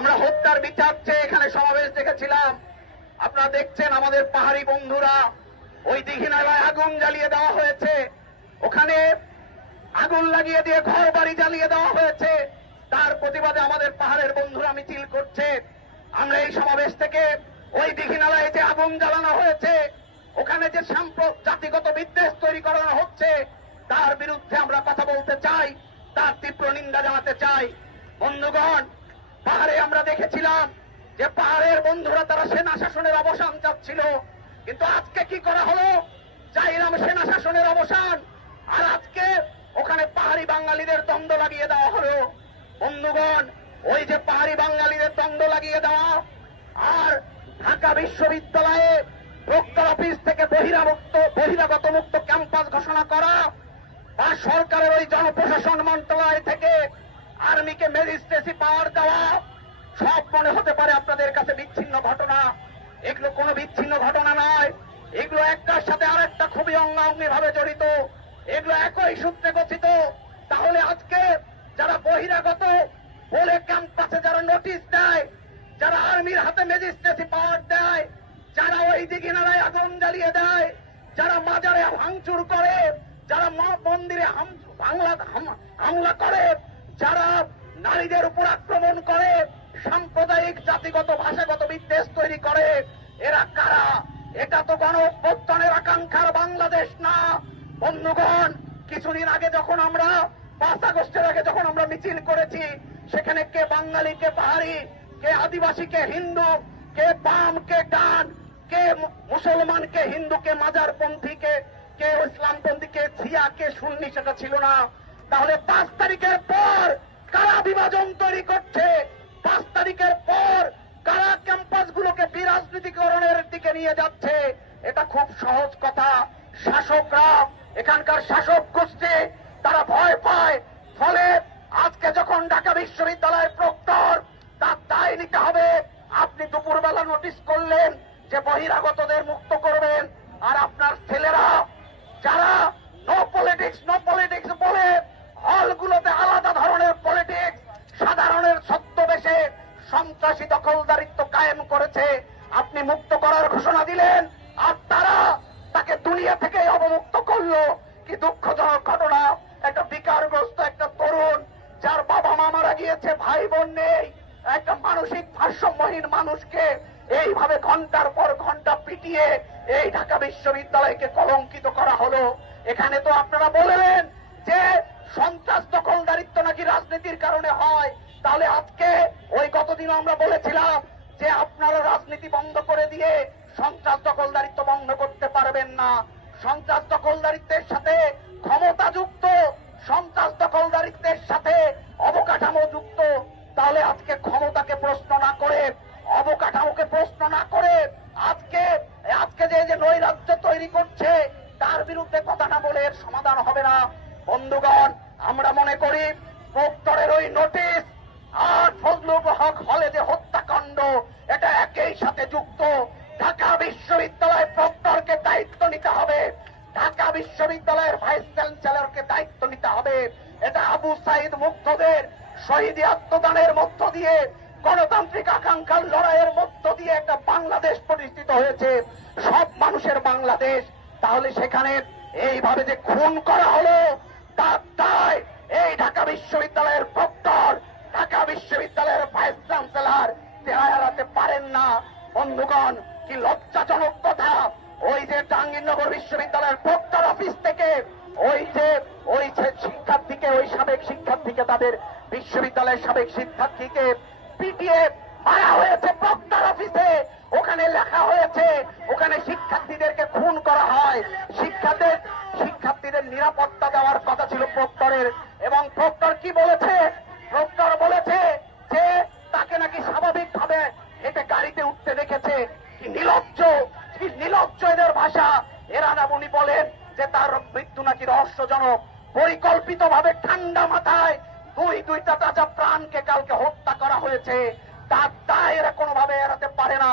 আমরা হত্যার বিচার চেয়ে এখানে সমাবেশ দেখেছিলাম। আপনারা দেখছেন আমাদের পাহাড়ি বন্ধুরা, ওই দীঘিনালায় আগুন জ্বালিয়ে দেওয়া হয়েছে, ওখানে আগুন লাগিয়ে দিয়ে ঘর বাড়ি জ্বালিয়ে দেওয়া হয়েছে। তার প্রতিবাদে আমাদের পাহাড়ের বন্ধুরা মিছিল করছে। আমরা এই সমাবেশ থেকে ওই দীঘিনালায় যে আগুন জ্বালানো হয়েছে, ওখানে যে জাতিগত বিদ্বেষ তৈরি করানো হচ্ছে, তার বিরুদ্ধে আমরা কথা বলতে চাই, তার তীব্র নিন্দা জানাতে চাই। বন্ধুগণ, পাহাড়ে আমরা দেখেছিলাম যে পাহাড়ের বন্ধুরা তারা সেনা শাসনের অবসান চাচ্ছিল, কিন্তু আজকে কি করা হলো? চাইলাম সেনা শাসনের অবসান, আর আজকে ওখানে পাহাড়ি বাঙালিদের দ্বন্দ্ব লাগিয়ে দেওয়া হলো। বন্ধুগণ, ওই যে পাহাড়ি বাঙালিদের দ্বন্দ্ব লাগিয়ে দেওয়া আর ঢাকা বিশ্ববিদ্যালয়ে প্রক্টর অফিস থেকে বহিরাগত মুক্ত ক্যাম্পাস ঘোষণা করা, বা সরকারের ওই জনপ্রশাসন মন্ত্রণালয় থেকে আর্মিকে ম্যাজিস্ট্রেসি পাওয়ার দেওয়া, সব মনে হতে পারে আপনাদের কাছে বিচ্ছিন্ন ঘটনা। এগুলো কোনো বিচ্ছিন্ন ঘটনা নয়, এগুলো একটার সাথে আরেকটা খুবই অঙ্গাঙ্গি ভাবে জড়িত, এগুলো একই সূত্রে গঠিত। তাহলে আজকে যারা বহিরাগত বলে ক্যাম্পাসে যারা নোটিশ দেয়, যারা আর্মির হাতে ম্যাজিস্ট্রেসি পাওয়ার দেয়, যারা ওই দীঘিনালায় আগুন জ্বালিয়ে দেয়, যারা মাজারে ভাঙচুর করে, যারা মন্দিরে হামলা করে, যারা নারীদের উপর আক্রমণ করে, সাম্প্রদায়িক জাতিগত ভাষাগত বিদ্বেষ তৈরি করে, এরা কারা? এটা তো গণ অভ্যুত্থানের আকাঙ্ক্ষার বাংলাদেশ না। বন্ধুগণ, কিছুদিন আগে যখন আমরা 5 আগস্টের আগে যখন আমরা মিছিল করেছি, সেখানে কে বাঙালি, কে পাহাড়ি, কে আদিবাসী, কে হিন্দু, কে বাম, কে ডান, কে মুসলমান, কে হিন্দু, কে মাজারপন্থী, কে ইসলামপন্থী, কে শিয়া, কে সুন্নি, সেটা ছিল না। তাহলে 5 তারিখের পর কারা বিভাজন তৈরি করছে? 5 তারিখের পর কারা ক্যাম্পাসগুলোকে বিরাজনীতিকরণের দিকে নিয়ে যাচ্ছে? এটা খুব সহজ কথা। শাসকরা, এখানকার শাসক গোষ্ঠী, তারা ভয় পায়। ফলে আজকে যখন ঢাকা বিশ্ববিদ্যালয়ের প্রক্টর তার দায় নিতে হবে, আপনি দুপুরবেলা নোটিশ করলেন যে বহিরাগতদের মুক্ত করবেন, আর আপনার ছেলেরা যারা নো পলিটিক্স বলে হলগুলোতে আলাদা ধরনের পলিটিক্স, সাধারণের ছদ্মবেশে সন্ত্রাসী দখলদারিত্ব কায়েম করেছে, আপনি মুক্ত করার ঘোষণা দিলেন, আর তারা তাকে দুনিয়া থেকে অবমুক্ত করলো। কি দুঃখজনক ঘটনা! একটা বিকারগ্রস্ত একটা তরুণ, যার বাবা মা মারা গিয়েছে, ভাই বোন নেই, একটা মানসিক ভারসাম্যহীন মানুষকে এইভাবে ঘন্টার পর ঘন্টা পিটিয়ে এই ঢাকা বিশ্ববিদ্যালয়কে কলঙ্কিত করা হলো। এখানে তো আপনারা বললেন যে সন্ত্রাস দখলদারিত্ব নাকি রাজনীতির কারণে হয়, তাহলে আজকে ওই গতদিন আমরা বলেছিলাম যে আপনারা রাজনীতি বন্ধ করে দিয়ে সন্ত্রাস দখলদারিত্ব বন্ধ করতে পারবেন না। সন্ত্রাস দখলদারিত্বের সাথে ক্ষমতা যুক্ত, সন্ত্রাস দখলদারিত্বের সাথে অবকাঠামো যুক্ত। তাহলে আজকে ক্ষমতাকে প্রশ্ন না করে, অবকাঠামোকে প্রশ্ন না করে, আজকে যে নৈরাজ্য তৈরি করছে তার বিরুদ্ধে কথা না বলে এর সমাধান হবে না। বন্ধুগণ, আমরা মনে করি প্রক্টরের ওই নোটিশ আর ফজলুল হক হলে যে হত্যাকাণ্ড, এটা একই সাথে যুক্ত। ঢাকা বিশ্ববিদ্যালয় প্রক্টরকে দায়িত্ব নিতে হবে, ঢাকা বিশ্ববিদ্যালয়ের ভাইস চ্যান্সেলরকে দায়িত্ব নিতে হবে। এটা আবু সাইদ মুগ্ধদের শহীদী আত্মদানের মধ্য দিয়ে, গণতান্ত্রিক আকাঙ্ক্ষার লড়াইয়ের মধ্য দিয়ে একটা বাংলাদেশ প্রতিষ্ঠিত হয়েছে, সব মানুষের বাংলাদেশ। তাহলে সেখানে এইভাবে যে খুন করা হলো, তার দায় এই ঢাকা বিশ্ববিদ্যালয়ের প্রক্টর, ঢাকা বিশ্ববিদ্যালয়ের ভাইস চ্যান্সেলর এড়াতে পারেন না। বন্ধুগণ, কি লজ্জাজনক কথা! ওই যে জাহাঙ্গীরনগর বিশ্ববিদ্যালয়ের প্রক্টর অফিস থেকে ওই যে শিক্ষার্থীকে, ওই সাবেক শিক্ষার্থীকে, তাদের বিশ্ববিদ্যালয়ের সাবেক শিক্ষার্থীকে পিটিয়ে মারা হয়েছে প্রক্টর অফিসে। ওখানে লেখা হয়েছে ওখানে শিক্ষার্থীদেরকে খুন করা হয়। শিক্ষার্থীদের নিরাপত্তা দেওয়ার কথা ছিল প্রক্টরের, এবং প্রক্টর কি বলেছে? প্রক্টর বলেছে যে তাকে নাকি স্বাভাবিকভাবে হেঁটে গাড়িতে উঠতে দেখেছে। কি নির্লজ্জ এদের ভাষা! এরা না উনি বলেন যে তার মৃত্যু নাকি রহস্যজনক, পরিকল্পিতভাবে ঠান্ডা মাথায় দুইটা তাজা প্রাণকে কালকে হত্যা করা হয়েছে। তার দায় এরা কোনোভাবে এড়াতে পারে না।